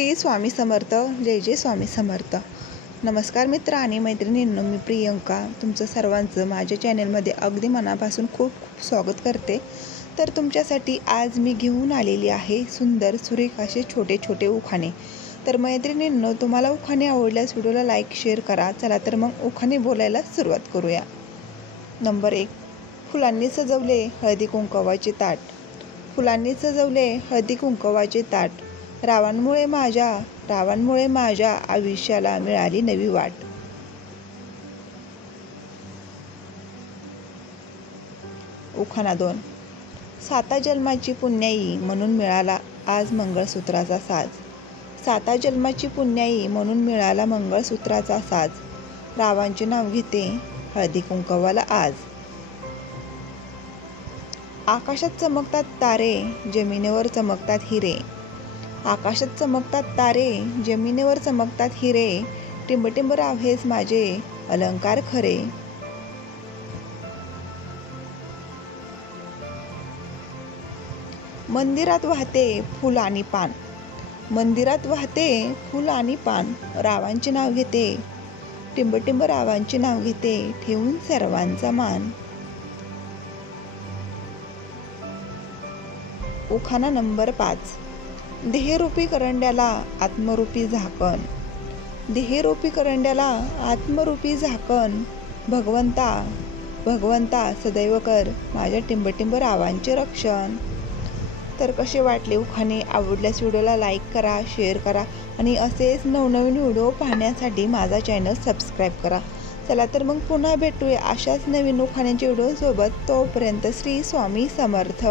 श्री स्वामी समर्थ. जय जय स्वामी समर्थ. नमस्कार मित्र आणि मैत्रिणींनो, मी प्रियंका तुमचं सर्वांचं माझ्या चॅनलमध्ये अगदी मनापासून खूप खूप स्वागत करते. तर तुमच्यासाठी आज मी घेऊन आलेली आहे सुंदर सुरेख असे छोटे छोटे उखाणे. तर मैत्रिणींनो, तुम्हाला उखाणे आवडल्यास व्हिडिओला लाईक शेअर करा. चला तर मग उखाणे बोलायला सुरुवात करूया. नंबर 1. फुलांनी सजवले हळदी कुंकवाचे ताट. फुलांनी सजवले हळदी कुंकवाचे ताट. रावांमुळे माझ्या आयुष्याला मिळाली नवी वाट. उखाणा 2. साता जन्माची पुण्याई म्हणून मिळाला आज मंगळसूत्राचा साज. साता जन्माची पुण्याई म्हणून मिळाला मंगळसूत्राचा साज. रावांचे नाव घेते हळदी कुंकवाला आज. आकाशात चमकतात तारे, जमिनीवर चमकतात हिरे. आकाशात चमकतात तारे, जमिनीवर चमकतात हिरे. टिंबटिंब राव हेच माझे अलंकार खरे. मंदिरात वाहते फुल आणि पान. मंदिरात वाहते फुल आणि पान. रावांचे नाव घेते, टिंबटिंब रावांचे नाव घेते, ठेवून सर्वांचा मान. उखाणा नंबर 5. देहरूपी करंड्याला आत्मरूपी झाकण. देहरूपी करंड्याला आत्मरूपी झाकण. भगवंता सदैव कर माझ्या टिंबटिंब रावांचे रक्षण. तर कसे वाटले उखाणे? आवडल्यास व्हिडिओला लाईक करा, शेअर करा आणि असेच नवनवीन व्हिडिओ पाहण्यासाठी माझा चॅनल सबस्क्राईब करा. चला तर मग पुन्हा भेटूया अशाच नवीन उखाण्यांच्या व्हिडिओसोबत. तोपर्यंत श्री स्वामी समर्थ.